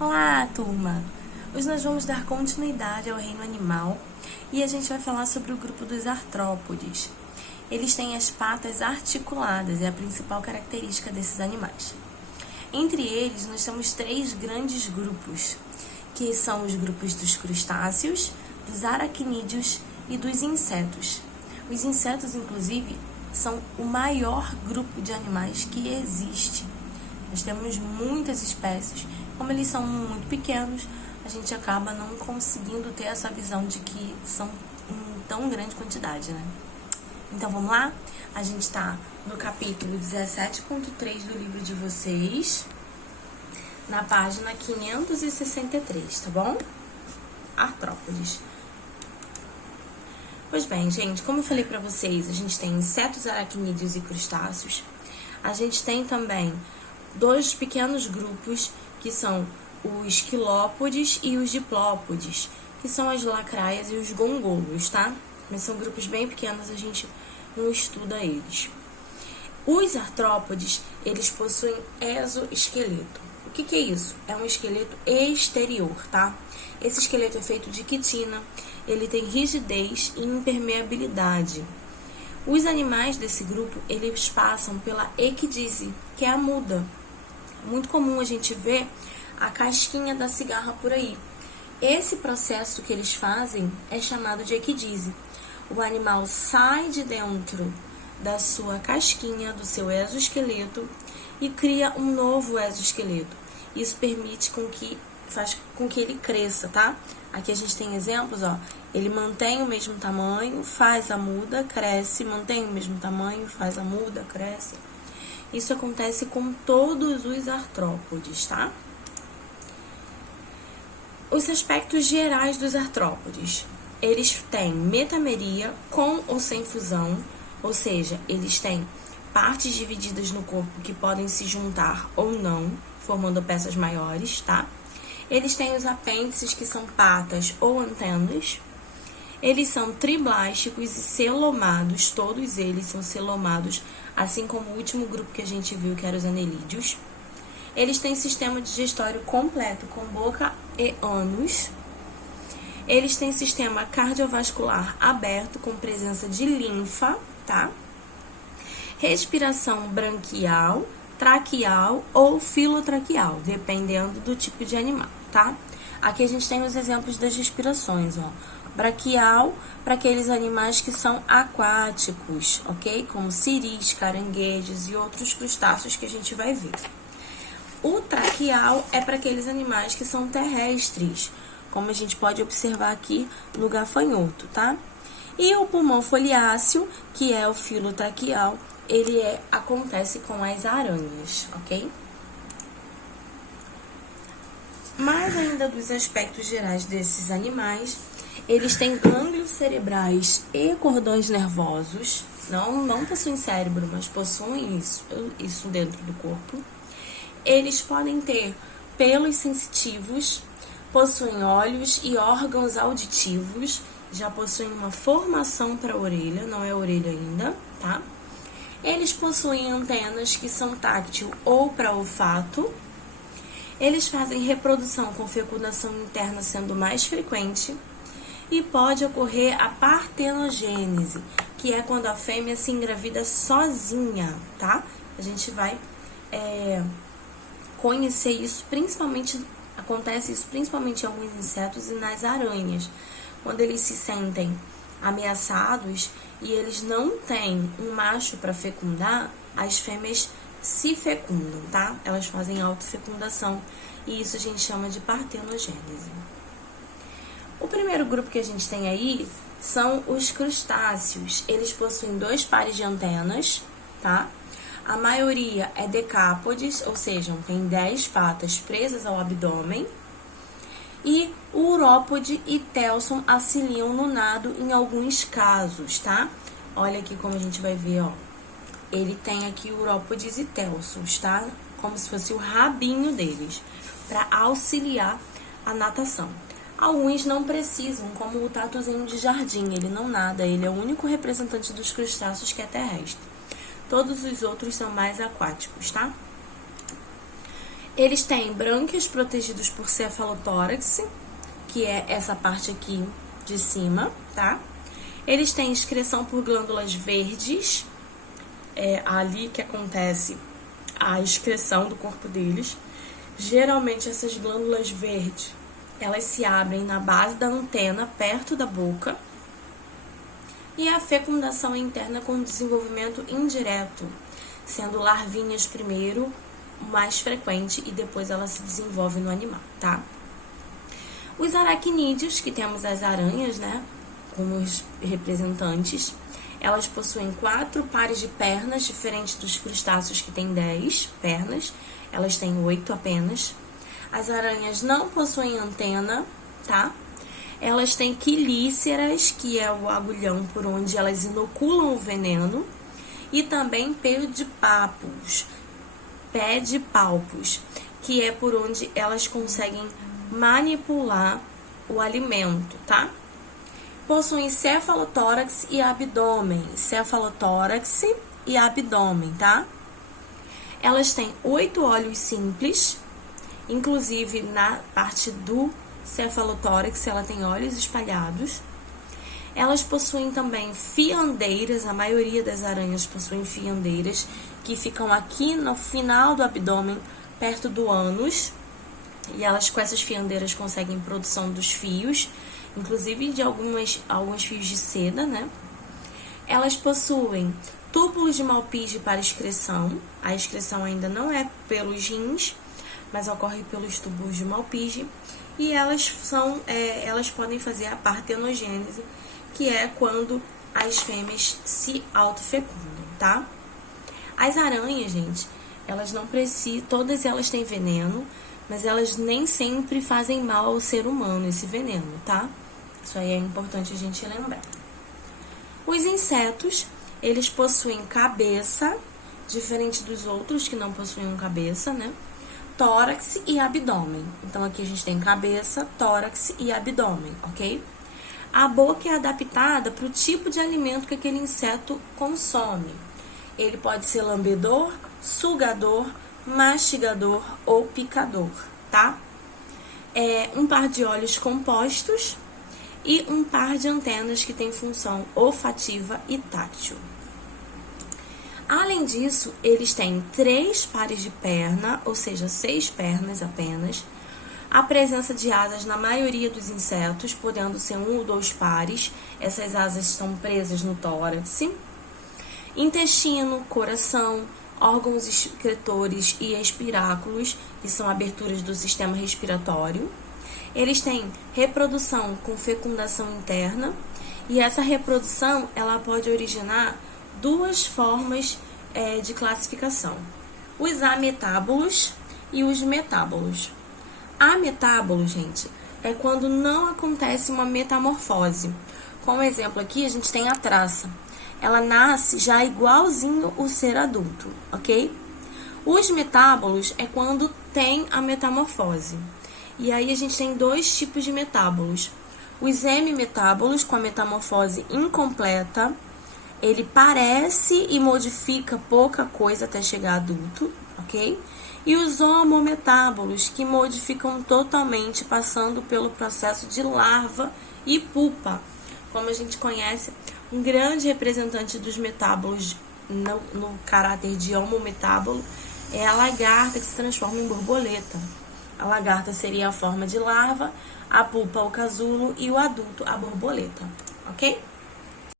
Olá, turma! Hoje nós vamos dar continuidade ao reino animal e a gente vai falar sobre o grupo dos artrópodes. Eles têm as patas articuladas, é a principal característica desses animais. Entre eles, nós temos três grandes grupos, que são os grupos dos crustáceos, dos aracnídeos e dos insetos. Os insetos, inclusive, são o maior grupo de animais que existe. Nós temos muitas espécies. Como eles são muito pequenos, a gente acaba não conseguindo ter essa visão de que são em tão grande quantidade, né? Então, vamos lá? A gente está no capítulo 17.3 do livro de vocês, na página 563, tá bom? Artrópodes. Pois bem, gente, como eu falei pra vocês, a gente tem insetos, aracnídeos e crustáceos. A gente tem também dois pequenos grupos, que são os quilópodes e os diplópodes, que são as lacraias e os gongolos, tá? Mas são grupos bem pequenos, a gente não estuda eles. Os artrópodes, eles possuem exoesqueleto. O que é isso? É um esqueleto exterior, tá? Esse esqueleto é feito de quitina, ele tem rigidez e impermeabilidade. Os animais desse grupo, eles passam pela equidise, que é a muda. Muito comum a gente ver a casquinha da cigarra por aí. Esse processo que eles fazem é chamado de equidise. O animal sai de dentro da sua casquinha, do seu exoesqueleto, e cria um novo exoesqueleto. Isso permite faz com que ele cresça, tá? Aqui a gente tem exemplos, ó. Ele mantém o mesmo tamanho, faz a muda, cresce, mantém o mesmo tamanho, faz a muda, cresce. Isso acontece com todos os artrópodes, tá? Os aspectos gerais dos artrópodes. Eles têm metameria com ou sem fusão, ou seja, eles têm partes divididas no corpo que podem se juntar ou não, formando peças maiores, tá? Eles têm os apêndices, que são patas ou antenas. Eles são triblásticos e celomados, todos eles são celomados, assim como o último grupo que a gente viu, que eram os anelídeos. Eles têm sistema digestório completo, com boca e ânus. Eles têm sistema cardiovascular aberto, com presença de linfa, tá? Respiração branquial, traqueal ou filotraqueal, dependendo do tipo de animal, tá? Aqui a gente tem os exemplos das respirações, ó. Braquial, para aqueles animais que são aquáticos, ok? Como siris, caranguejos e outros crustáceos que a gente vai ver. O traqueal é para aqueles animais que são terrestres, como a gente pode observar aqui no gafanhoto, tá? E o pulmão foliáceo, que é o filotraqueal, ele acontece com as aranhas, ok? Mais ainda dos aspectos gerais desses animais, eles têm gânglios cerebrais e cordões nervosos. Não possuem cérebro, mas possuem isso dentro do corpo. Eles podem ter pelos sensitivos, possuem olhos e órgãos auditivos, já possuem uma formação para a orelha, não é a orelha ainda, tá? Eles possuem antenas que são táctil ou para olfato. Eles fazem reprodução com fecundação interna sendo mais frequente. E pode ocorrer a partenogênese, que é quando a fêmea se engravida sozinha, tá? A gente vai conhecer isso, acontece isso principalmente em alguns insetos e nas aranhas. Quando eles se sentem ameaçados e eles não têm um macho para fecundar, as fêmeas se fecundam, tá? Elas fazem autofecundação e isso a gente chama de partenogênese. O primeiro grupo que a gente tem aí são os crustáceos. Eles possuem 2 pares de antenas, tá? A maioria é decápodes, ou seja, tem 10 patas presas ao abdômen. E o urópode e telson auxiliam no nado em alguns casos, tá? Olha aqui como a gente vai ver, ó. Ele tem aqui urópodes e telsons, tá? Como se fosse o rabinho deles, para auxiliar a natação. Alguns não precisam, como o tatuzinho de jardim, ele não nada, ele é o único representante dos crustáceos que é terrestre. Todos os outros são mais aquáticos, tá? Eles têm brânquias protegidos por cefalotórax, que é essa parte aqui de cima, tá? Eles têm excreção por glândulas verdes, é ali que acontece a excreção do corpo deles. Geralmente essas glândulas verdes, elas se abrem na base da antena, perto da boca. E a fecundação interna com desenvolvimento indireto, sendo larvinhas primeiro, mais frequente, e depois ela se desenvolve no animal, tá? Os aracnídeos, que temos as aranhas, né, como os representantes, elas possuem 4 pares de pernas, diferente dos crustáceos que têm 10 pernas, elas têm 8 apenas. As aranhas não possuem antena, tá? Elas têm quelíceras, que é o agulhão por onde elas inoculam o veneno, e também pedipalpos, que é por onde elas conseguem manipular o alimento, tá? Possuem cefalotórax e abdômen, tá? Elas têm 8 olhos simples, inclusive na parte do cefalotórax ela tem olhos espalhados. Elas possuem também fiandeiras, a maioria das aranhas possuem fiandeiras, que ficam aqui no final do abdômen, perto do ânus, e elas com essas fiandeiras conseguem produção dos fios, inclusive de alguns fios de seda, né? Elas possuem túbulos de Malpighi para excreção. A excreção ainda não é pelos rins, mas ocorre pelos túbulos de Malpighi. E elas podem fazer a partenogênese, que é quando as fêmeas se autofecundam, tá? As aranhas, gente, elas não precisam, todas elas têm veneno, mas elas nem sempre fazem mal ao ser humano, esse veneno, tá? Isso aí é importante a gente lembrar. Os insetos, eles possuem cabeça, diferente dos outros que não possuem cabeça, né? Tórax e abdômen. Então, aqui a gente tem cabeça, tórax e abdômen, ok? A boca é adaptada para o tipo de alimento que aquele inseto consome. Ele pode ser lambedor, sugador, mastigador ou picador, tá? Um par de olhos compostos e um par de antenas que tem função olfativa e tátil. Além disso, eles têm 3 pares de perna, ou seja, 6 pernas apenas. A presença de asas na maioria dos insetos, podendo ser 1 ou 2 pares. Essas asas estão presas no tórax. Intestino, coração, órgãos excretores e espiráculos, que são aberturas do sistema respiratório. Eles têm reprodução com fecundação interna, e essa reprodução ela pode originar 2 formas de classificação: os ametábolos e os metábolos. Ametábolo, gente, é quando não acontece uma metamorfose. Como exemplo aqui, a gente tem a traça. Ela nasce já igualzinho o ser adulto, ok? Os metábolos é quando tem a metamorfose. E aí a gente tem 2 tipos de metábolos. Os hemimetábolos, com a metamorfose incompleta, ele parece e modifica pouca coisa até chegar adulto, ok? E os homometábolos, que modificam totalmente, passando pelo processo de larva e pupa. Como a gente conhece, um grande representante dos metábolos no caráter de homometábolo é a lagarta, que se transforma em borboleta. A lagarta seria a forma de larva, a pupa o casulo e o adulto a borboleta, ok?